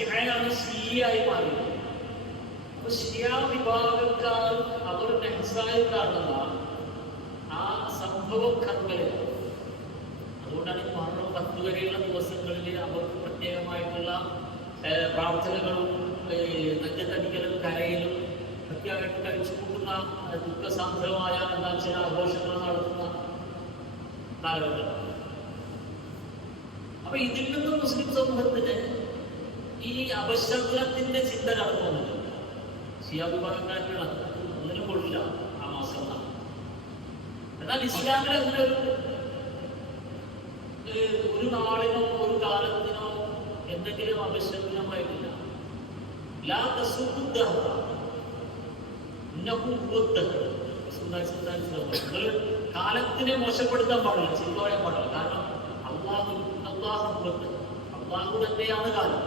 ഷിയയാണ് ഷീയായി മാറിയത്. അപ്പൊ ഷിയ വിഭാഗക്കാർ അവർ നെഹ്സായി കാണുന്ന ആ സംഭവം കർമ്മല്. അതുകൊണ്ടാണ് ഈ മുഹറം 10 വരെയുള്ള ദിവസങ്ങളിൽ അവർക്ക് പ്രത്യേകമായിട്ടുള്ള പ്രാർത്ഥനകളും നെഞ്ചത്തടിക്കലും കരയിലും കൃത്യമായിട്ട് കഴിച്ചു കൂട്ടുന്ന ദുഃഖസാന്ദ്രമായ എന്നാൽ ചില ആഘോഷങ്ങൾ നടത്തുന്ന കാലഘട്ടം. അപ്പൊ ഇതിൽ നിന്നും മുസ്ലിം സമൂഹത്തിന് ഈ അപശബ്ദത്തിന്റെ ചിന്ത കടന്നുവന്നത് ഷിയ വിഭാഗക്കാരനാണ്. ഒന്നിനും കൊള്ളില്ല ആ മാസം. എന്നാൽ ഇസ്ലാമിൽ അങ്ങനെ ഒരു നാളിനോ ഒരു കാലത്തിനോ എന്തെങ്കിലും അപശബ്ദമായിട്ടില്ല. കാലത്തിനെ മോശപ്പെടുത്താൻ പാടില്ല, ചിന്ത പറയാൻ പാടില്ല. കാരണം അള്ളാഹു തന്നെയാണ് കാലം.